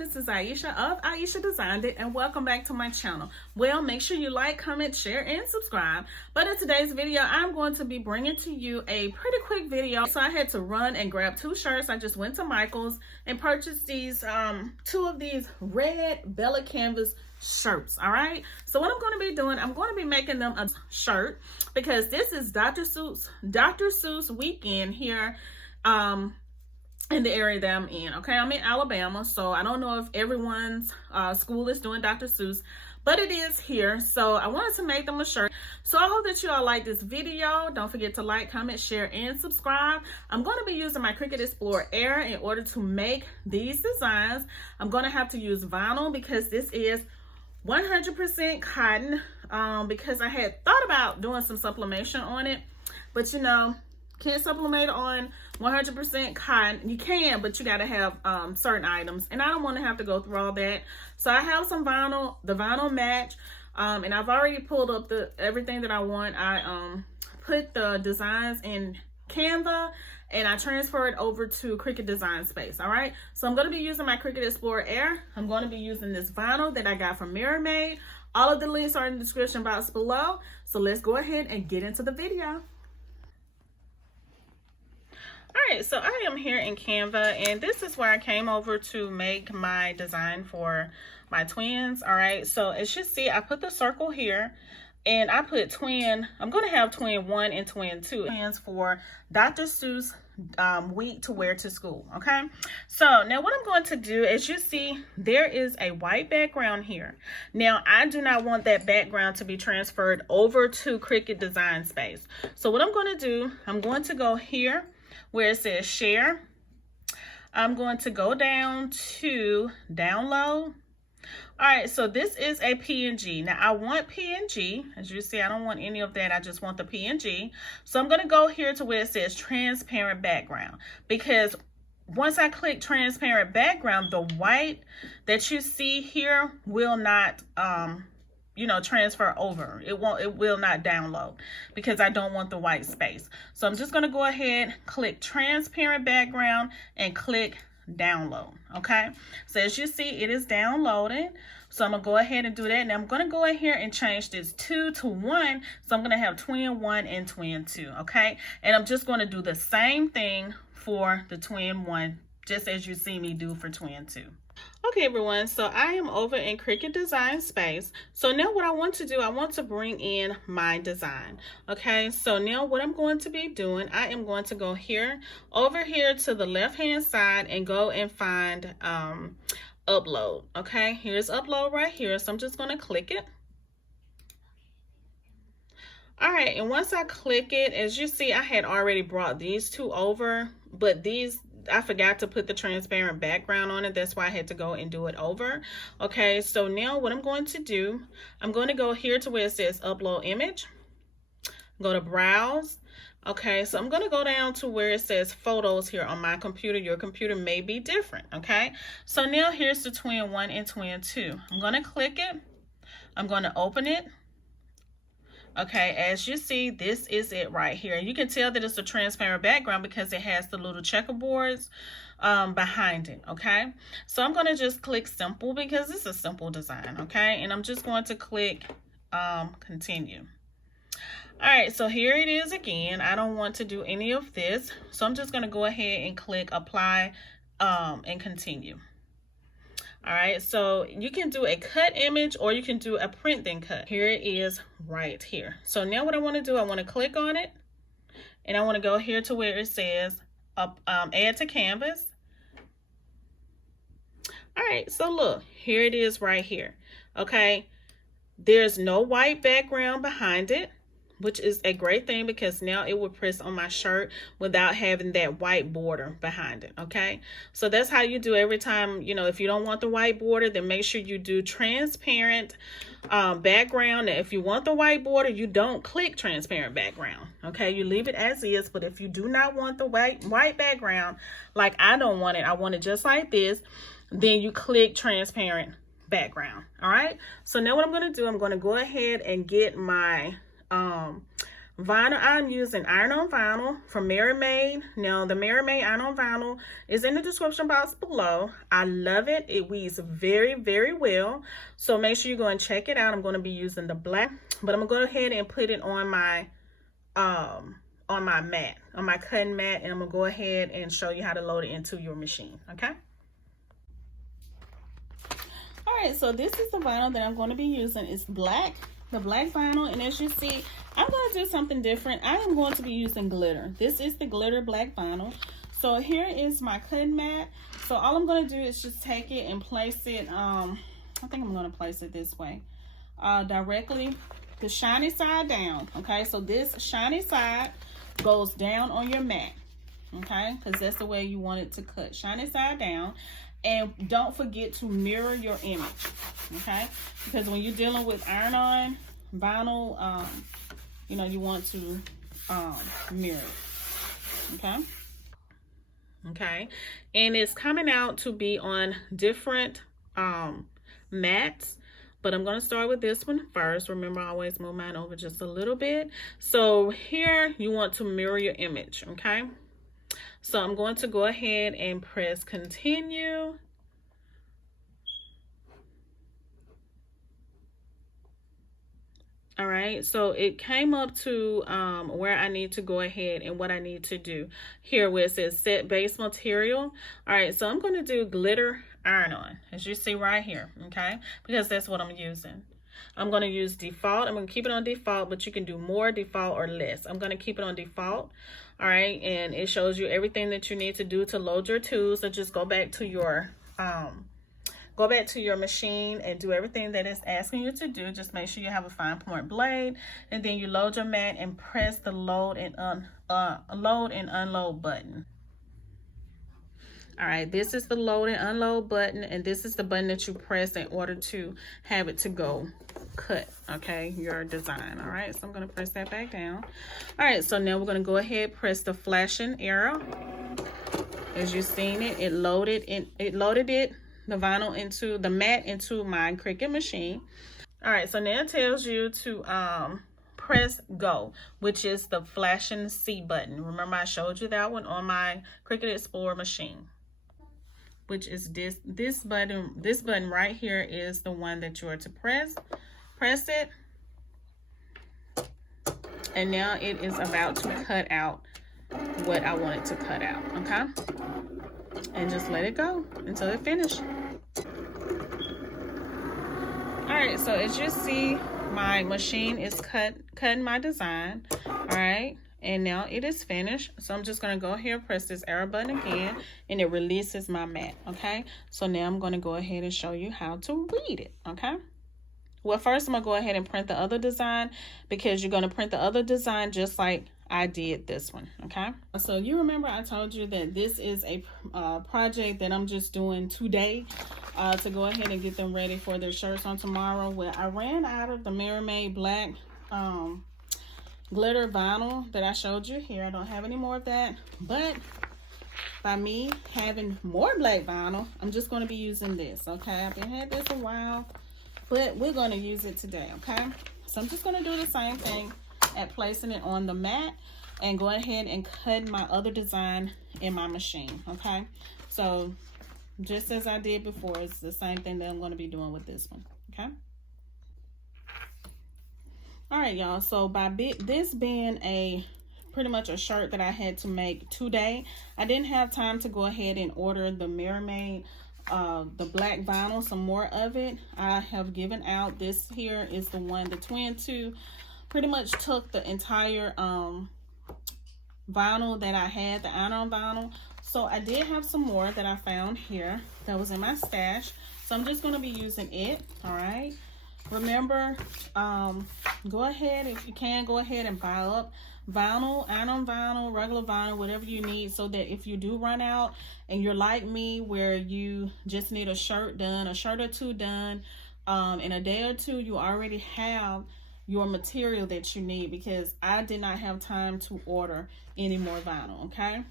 this is Ieasha of Ieasha Designed It, and welcome back to my channel. Well, make sure you like, comment, share, and subscribe. But in today's video, I'm going to be bringing to you a pretty quick video. So I had to run and grab two shirts. I just went to Michael's and purchased these, two of these red Bella Canvas shirts. All right, so what I'm going to be doing, I'm going to be making them a shirt because this is Dr. Seuss weekend here in the area that I'm in. Okay, I'm in Alabama, so I don't know if everyone's school is doing Dr. Seuss, but it is here. So I wanted to make them a shirt. So I hope that you all like this video. Don't forget to like, comment, share, and subscribe. I'm going to be using my Cricut Explorer Air in order to make these designs. I'm going to have to use vinyl because this is 100% cotton, because I had thought about doing some sublimation on it, but you know, can't sublimate on 100% cotton. You can, but you got to have certain items, and I don't want to have to go through all that. So I have some vinyl, the vinyl match, and I've already pulled up everything that I want. I put the designs in Canva and I transfer it over to Cricut Design Space. All right, so I'm going to be using my Cricut Explorer Air. I'm going to be using this vinyl that I got from Mirror Made. All of the links are in the description box below. So let's go ahead and get into the video. All right, so I am here in Canva, and this is where I came over to make my design for my twins. All right, so as you see, I put the circle here, and I put twin. I'm going to have twin 1 and twin 2. Twins for Dr. Seuss week to wear to school. Okay, so now what I'm going to do, as you see, there is a white background here. Now I do not want that background to be transferred over to Cricut Design Space. So what I'm going to do, I'm going to go here where it says share. I'm going to go down to download. All right, so this is a PNG. Now I want PNG. As you see, I don't want any of that. I just want the PNG. So I'm going to go here to where it says transparent background, because once I click transparent background, the white that you see here will not you know, transfer over. It will not download because I don't want the white space. So I'm just going to go ahead, click transparent background and click download. Okay, so as you see, it is downloading. So I'm gonna go ahead and do that. Now I'm gonna go in here and change this 2 to 1. So I'm gonna have twin 1 and twin 2. Okay, and I'm just gonna do the same thing for the twin 1, just as you see me do for twin 2. Okay, everyone, so I am over in Cricut Design Space. So now what I want to do, I want to bring in my design. Okay, so now what I'm going to be doing, I am going to go here, over here to the left-hand side and go and find upload. Okay, here's upload right here. So I'm just going to click it. All right, and once I click it, as you see, I had already brought these two over, but these, I forgot to put the transparent background on it. That's why I had to go and do it over. Okay, so now what I'm going to do, I'm going to go here to where it says upload image, go to browse. Okay, so I'm going to go down to where it says photos here on my computer. Your computer may be different. Okay, so now here's the twin 1 and twin 2. I'm going to click it. I'm going to open it. Okay, as you see, this is it right here. You can tell that it's a transparent background because it has the little checkerboards behind it. Okay, so I'm going to just click simple because it's a simple design. Okay, and I'm just going to click continue. All right, so here it is again. I don't want to do any of this, so I'm just going to go ahead and click apply and continue. All right, so you can do a cut image or you can do a print then cut. Here it is right here. So now what I want to do, I want to click on it and I want to go here to where it says add to canvas. All right, so look, here it is right here. Okay, there's no white background behind it, which is a great thing because now it will press on my shirt without having that white border behind it. Okay, so that's how you do every time. You know, if you don't want the white border, then make sure you do transparent background. And if you want the white border, you don't click transparent background. Okay, you leave it as is. But if you do not want the white background, like I don't want it, I want it just like this, then you click transparent background. All right, so now what I'm going to do, I'm going to go ahead and get my Vinyl, I'm using iron-on vinyl from Mary Made. Now, the Mary Made iron-on vinyl is in the description box below. I love it. It weaves very, very well. So make sure you go and check it out. I'm going to be using the black, but I'm going to go ahead and put it on my mat, on my cutting mat, and I'm going to go ahead and show you how to load it into your machine, okay? All right, so this is the vinyl that I'm going to be using. It's black. The black vinyl, and as you see, I'm going to do something different. I am going to be using glitter. This is the glitter black vinyl. So here is my cutting mat. So all I'm going to do is just take it and place it, I think I'm going to place it this way, directly, the shiny side down, okay? So this shiny side goes down on your mat, okay? Because that's the way you want it to cut, shiny side down. And don't forget to mirror your image, okay? Because when you're dealing with iron-on vinyl, you know, you want to mirror it, okay? Okay, and it's coming out to be on different mats, but I'm going to start with this one first. Remember, I always move mine over just a little bit. So here, you want to mirror your image, okay? So I'm going to go ahead and press continue. All right, so it came up to where I need to go ahead and what I need to do here where it says set base material. All right, so I'm going to do glitter iron-on, as you see right here, okay? Because that's what I'm using. I'm going to use default. I'm going to keep it on default, but you can do more default or less. I'm going to keep it on default. All right, and it shows you everything that you need to do to load your tools. So just go back to your machine and do everything that it's asking you to do. Just make sure you have a fine point blade, and then you load your mat and press the load and unload button. All right, this is the load and unload button, and this is the button that you press in order to have it to go cut, okay, your design. All right, so I'm going to press that back down. All right, so now we're going to go ahead, press the flashing arrow. As you've seen it, it loaded the vinyl into the mat into my Cricut machine. All right, so now it tells you to press go, which is the flashing C button. Remember, I showed you that one on my Cricut Explorer machine, which is this button. This button right here is the one that you are to press it, and now it is about to cut out what I want it to cut out, okay? And just let it go until it finishes. All right, so as you see, my machine is cutting my design. All right, and now it is finished. So I'm just going to go here, press this arrow button again, and it releases my mat. Okay, so now I'm going to go ahead and show you how to read it. Okay, well, first I'm going to go ahead and print the other design, because you're going to print the other design just like I did this one. Okay, so you remember I told you that this is a project that I'm just doing today to go ahead and get them ready for their shirts on tomorrow. Well, I ran out of the Mary Made black glitter vinyl that I showed you here. I don't have any more of that, but by me having more black vinyl, I'm just going to be using this. Okay, I've been had this a while, but we're going to use it today. Okay, so I'm just going to do the same thing at placing it on the mat and go ahead and cut my other design in my machine. Okay, so just as I did before, it's the same thing that I'm going to be doing with this one. Okay, all right, y'all, so by this being a pretty much a shirt that I had to make today, I didn't have time to go ahead and order the Mary Made the black vinyl, some more of it. I have given out. This here is the one, the twin two. Pretty much took the entire vinyl that I had, the iron-on vinyl. So I did have some more that I found here that was in my stash. So I'm just going to be using it. All right. Remember, go ahead, if you can, go ahead and buy up vinyl, iron-on vinyl, regular vinyl, whatever you need, so that if you do run out and you're like me where you just need a shirt done, a shirt or two done in a day or two, you already have your material that you need, because I did not have time to order any more vinyl. Okay,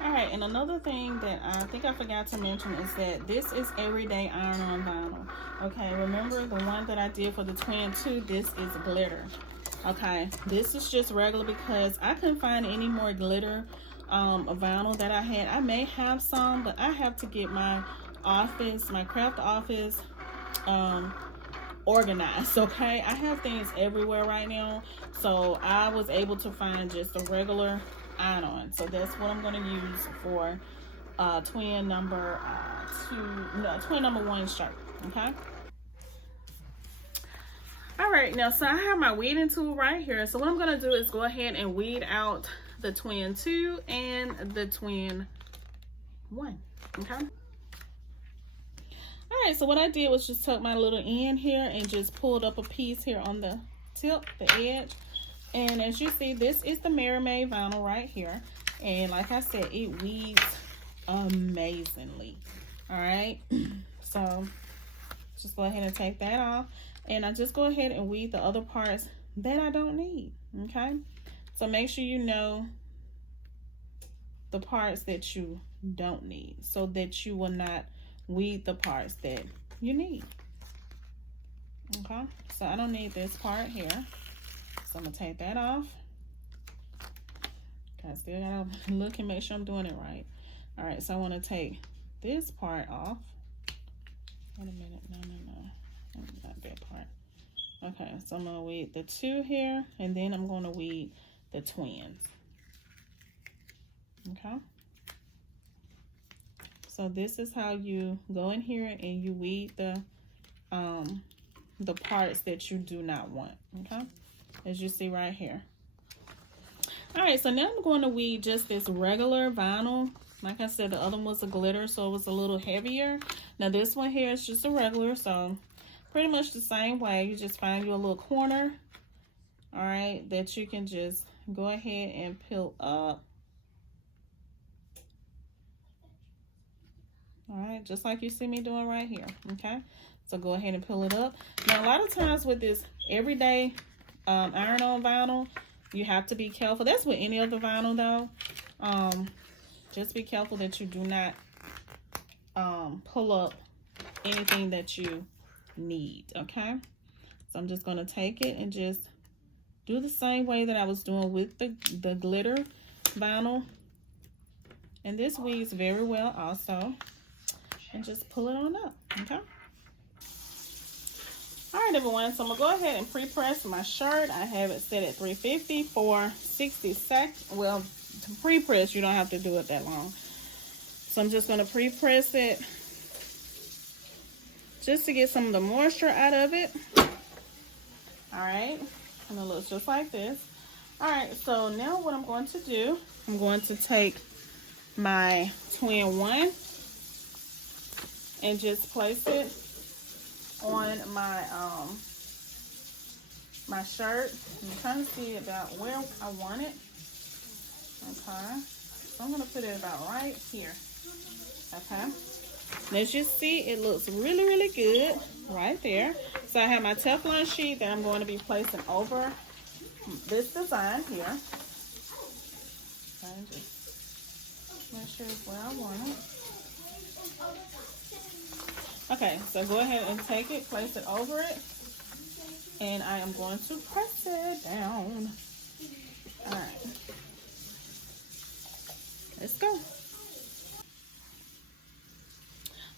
all right, and another thing that I think I forgot to mention is that this is everyday iron-on vinyl. Okay, remember the one that I did for the twin two, this is glitter. Okay, this is just regular because I couldn't find any more glitter vinyl that I had. I may have some, but I have to get my office, my craft office, organized. Okay, I have things everywhere right now, so I was able to find just a regular iron-on. So that's what I'm going to use for twin number twin number 1 shirt. Okay. All right, now so I have my weeding tool right here. So what I'm going to do is go ahead and weed out the twin 2 and the twin 1. Okay. All right, so what I did was just tuck my little end here and just pulled up a piece here on the tip, the edge. And as you see, this is the Mermaid vinyl right here. And like I said, it weeds amazingly. All right, so just go ahead and take that off. And I just go ahead and weed the other parts that I don't need. Okay, so make sure you know the parts that you don't need so that you will not weed the parts that you need. Okay, so I don't need this part here, so I'm gonna take that off. Okay, still gotta look and make sure I'm doing it right. All right, so I want to take this part off. Wait a minute, no, not that part. Okay, so I'm gonna weed the 2 here, and then I'm gonna weed the twins. Okay. So this is how you go in here and you weed the parts that you do not want. Okay, as you see right here. All right, so now I'm going to weed just this regular vinyl. Like I said, the other one was a glitter, so it was a little heavier. Now this one here is just a regular, so pretty much the same way. You just find you a little corner, all right, that you can just go ahead and peel up. All right, just like you see me doing right here. Okay, so go ahead and peel it up. Now a lot of times with this everyday iron-on vinyl, you have to be careful. That's with any other vinyl though. Just be careful that you do not pull up anything that you need. Okay, so I'm just going to take it and just do the same way that I was doing with the glitter vinyl, and this weeds very well also, and just pull it on up. Okay. All right, everyone, so I'm gonna go ahead and pre-press my shirt. I have it set at 350 for 60 seconds. Well, to pre-press, you don't have to do it that long. So I'm just gonna pre-press it just to get some of the moisture out of it. All right, and it looks just like this. All right, so now what I'm going to do, I'm going to take my twin 1 and just place it on my my shirt. I'm trying to see about where I want it. Okay, so I'm gonna put it about right here. Okay, and as you see, it looks really, really good right there. So I have my Teflon sheet that I'm going to be placing over this design here. Okay, just make sure it's where I want it. Okay, so go ahead and take it, place it over it, and I am going to press it down. All right, let's go.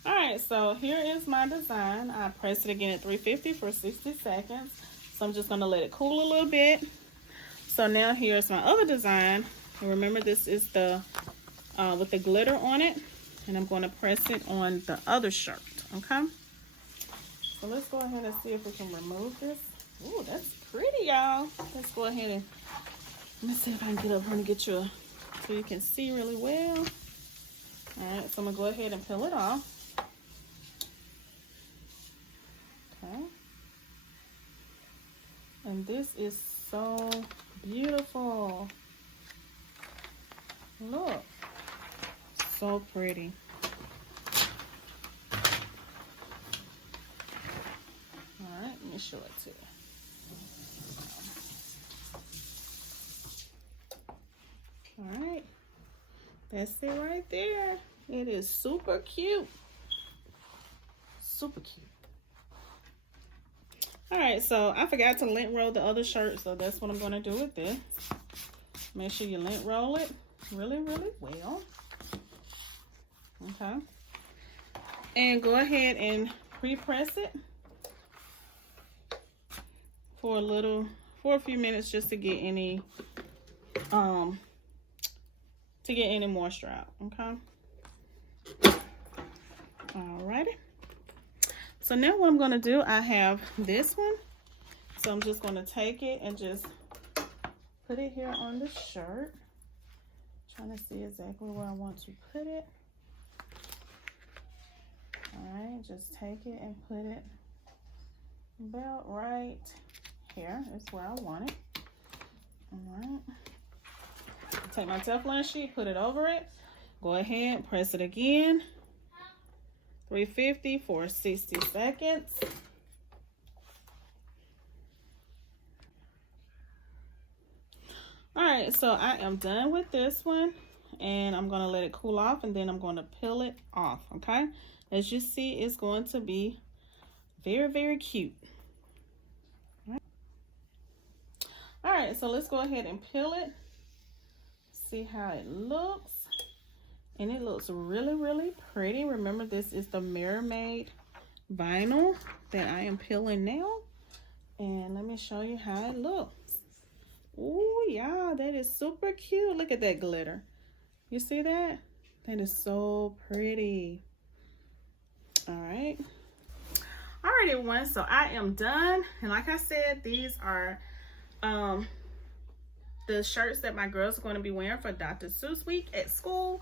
All right, so here is my design. I pressed it again at 350 for 60 seconds. So I'm just gonna let it cool a little bit. So now here's my other design. And remember, this is the with the glitter on it, and I'm gonna press it on the other shirt. Okay, so let's go ahead and see if we can remove this. Ooh, that's pretty, y'all. Let's go ahead and let me see if I can get up here and get you so you can see really well. All right, so I'm gonna go ahead and peel it off. Okay, and this is so beautiful. Look, so pretty. Let me show it to you. All right, that's it right there. It is super cute. Super cute. All right, so I forgot to lint roll the other shirt, so that's what I'm going to do with this. Make sure you lint roll it really, really well. Okay. And go ahead and pre-press it for a few minutes just to get any moisture out. Okay. Alrighty. So now what I'm going to do, I have this one. So I'm just going to take it and just put it here on the shirt. Trying to see exactly where I want to put it. Alright, just take it and put it about right here. That's where I want it. Alright. Take my Teflon sheet, put it over it. Go ahead, press it again. 350 for 60 seconds. All right, so I am done with this one, and I'm going to let it cool off, and then I'm going to peel it off. Okay, as you see, it's going to be very, very cute. All right, so let's go ahead and peel it, see how it looks. And it looks really, really pretty. Remember, this is the Mermaid vinyl that I am peeling now. And let me show you how it looks. Oh, yeah, that is super cute. Look at that glitter. You see that? That is so pretty. All right. All right, everyone. So I am done. And like I said, these are the shirts that my girls are going to be wearing for Dr. Seuss week at school.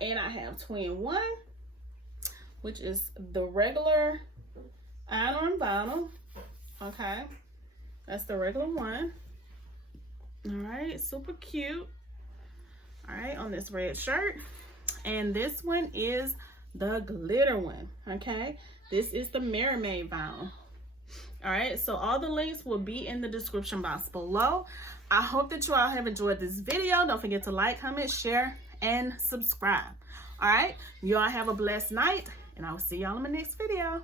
And I have twin one, which is the regular iron vinyl. Okay, that's the regular one. All right, super cute. All right, on this red shirt. And this one is the glitter one. Okay, this is the Mermaid vinyl. All right, so all the links will be in the description box below. I hope that you all have enjoyed this video. Don't forget to like, comment, share, and subscribe. All right, you all have a blessed night, and I will see y'all in my next video.